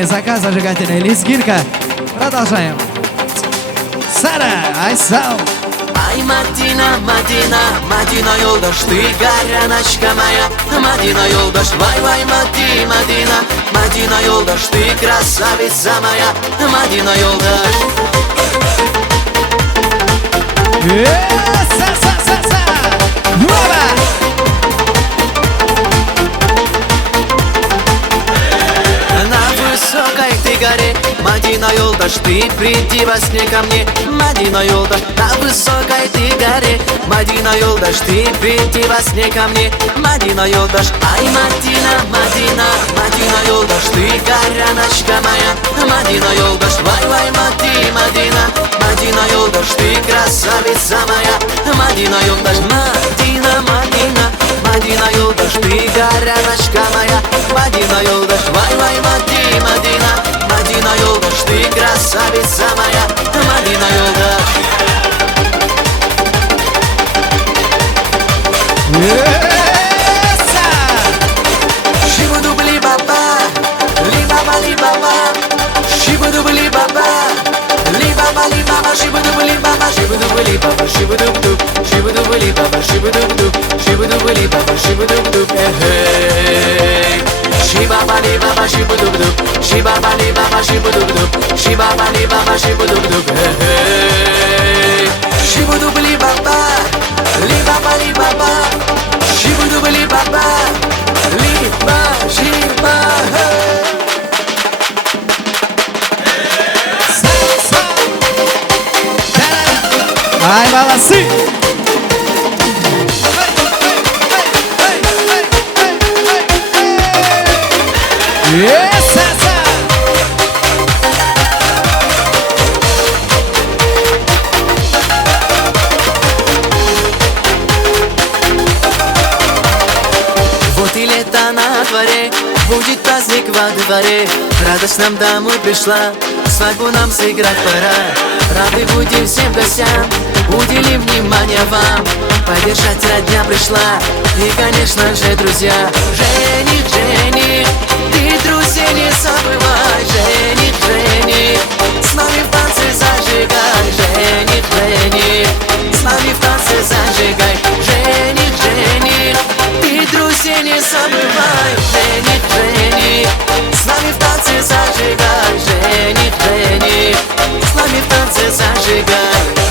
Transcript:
Заказ зажигательный, лезгинка. Продолжаем. Сара, Айсау. Ай, Мадина, Мадина, Мадина yoldaş, ты горяночка моя. Мадина yoldaş, вай, вай, Мадина, Мадина yoldaş, ты красавица моя. Мадина yoldaş. Са-са-са-са. Нова. На высокой ты горе, Мадина yoldaş, ты приди во сне ко мне. Мадина yoldaş, на высокой ты горе, Мадина yoldaş, ты приди во сне ко мне. Мадина yoldaş, ай, Мадина, Мадина, Мадина yoldaş, ты горяночка моя. Мадина yoldaş, вай, вай, Мадина, Мадина yoldaş, ты красавица моя. Мадина yoldaş, Мадина, Мадина, Мадина yoldaş, ты горяночка моя. Мадина yoldaş, вай, вай, Мадина, Мадина yoldaş, ты красавица моя. Мадина yoldaş. Шибудубли баба, ли баба, шибудубли баба, ли баба, шибудубли баба, шибудубли баба, шибудубдуб, шибудубли баба, шибудубдуб, шибудубли баба, шибудубдуб, эй. Шибабали баба, шибудубдуб, шибабали баба, шибудубдуб, шибабали баба, шибудубдуб, эй. Шибудубли баба, ли баба, шибудубли баба, либа, шиба, Ай, молодцы! Esa-sa! Вот и лето на дворе, будет праздник во дворе. Радость нам домой пришла, свадьбу нам сыграть пора. Рады будем всем гостям, уделим внимание вам. Поддержать родня пришла, и, конечно же, друзья. Жених, жених, ты друзей не забывай.